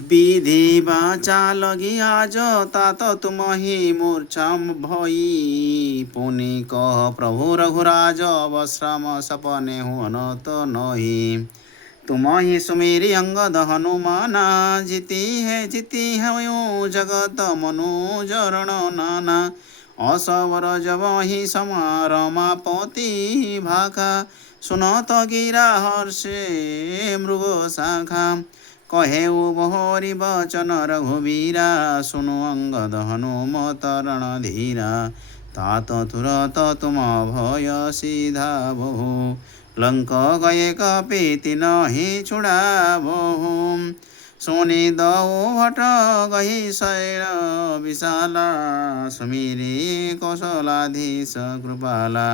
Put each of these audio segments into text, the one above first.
विधि बाचा लगी आज तात तुमहि मूर्छम भई पुनि कह प्रभु रघुराज अवश्रम सपने हुअनत नही तुम ही सुमेरी अंगद हनुमाना जीती है यूं जगत मनुजरण नाना असवर जब ही समारमापति भाखा सुनत गिरा हर्षे मृग शाखा कहे बहरी बचन रघुबीरा सुनु अंगद हनुमत रणधीरा तात तुरत तुम भय सीधा बहु लंक गए कपीति नहि छुड़ाबहु सोनी दऊ भट गही शैल विशाला सुमिरी कौशलाधीश कृपाला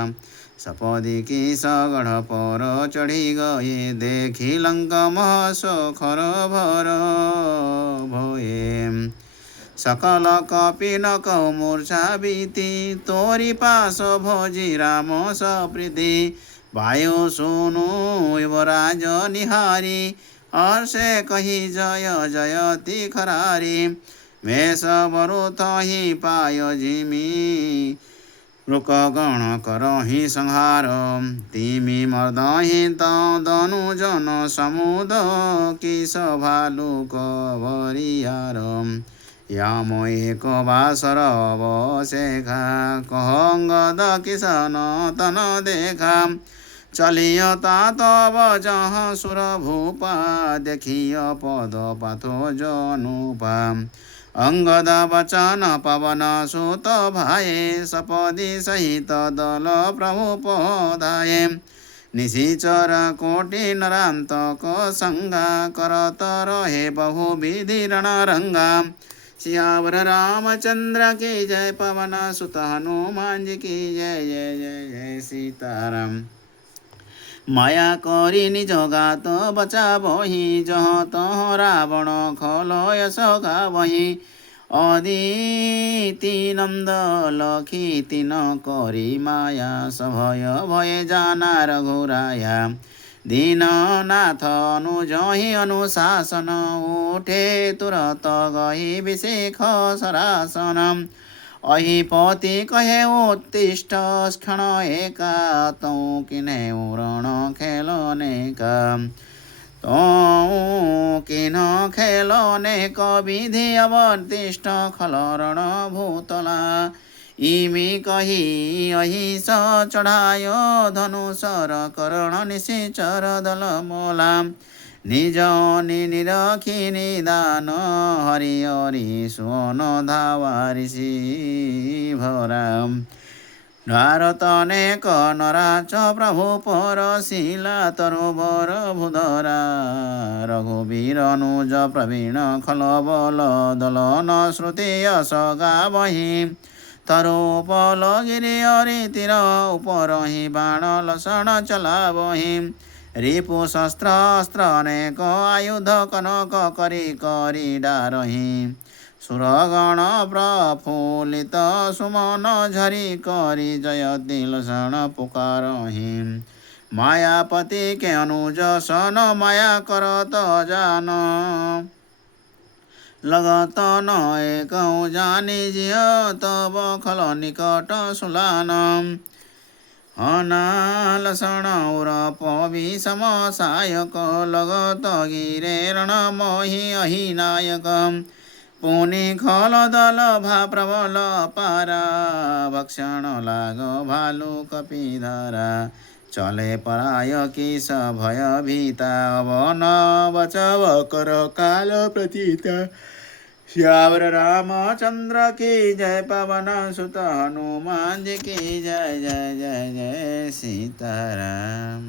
सपदी की सगढ़ पर चढ़ी गए देखी लंक महसोखर भर भये सकल कपि न कौ मूर्छा बीती तोरी पास भोजी राम सप्रीति वायु सुनु युवराज निहारी हर्षे कही जय जयति खरारी मेष बरुत ही पाय जिमी लोकगण करहि संहार तिमी मर्दहि तनु जन समुद किस भालुक बरियार याम एक बासर अवशेखा कहंगद किसन तन देखा चलिय तब जह सुर भूपा देखिय पद पाथो जनुपा अंगद बचन पवन सुत भाए सपदी सहित दल प्रभु पधाये निशिचर कोटि नरांतक संगा करत रहे बहु विधि रणरंगा सियावर रामचंद्र की जय पवन सुत हनुमान जी की जय जय जय जय सीताराम माया करी निज गात बचाबहि जह तह रावण खलय सखाबहि अदिति नंद लखी तिन करी माया सभय भय जाना रघुराया दीननाथ अनुजहि अनुशासन उठे तुरत गही विषेख सरासन अहिपति कहे उत्तिष्ठ क्षण एका तौ किन्हे रण खेलनेका तौ किन खेलनेक विधि अवर्तिष्ठ खलरण भूतला इमी कही अहिस चढ़ाय धनुषर कर्ण निशिचर दल मोला निज निरखी निदान हरि हरि सुन धावा ऋषि भरा भारतनेक नराच प्रभु पर शिला तरुबर भूधरा रघुवीर अनुज प्रवीण खलबल दलन श्रुति यश गावहि तरुपल गिरि हरि तिर उपरहि बाण लसण चलावहि रिपु शस्त्र अस्त्र अनेक आयुध कनक करी करी डारहि सुरगण प्रफुल्लित सुमन झरी करी जयति लसण पुकारहि मायापति के अनुज सन माया करत जान लगत न एक जानी जिय तब खल निकट सुलान अनालसण उरप विषम सायक लगत गिरे रण मोहि अहिनायक पुनि खल दल भा प्रबल पारा भक्षण लाग भालु कपिधरा चले पराय किस भय भीता वन बचव कर काल प्रतीता श्यावर रामचंद्र की जय पवन सुत हनुमान जी की जय जय जय जय सीताराम।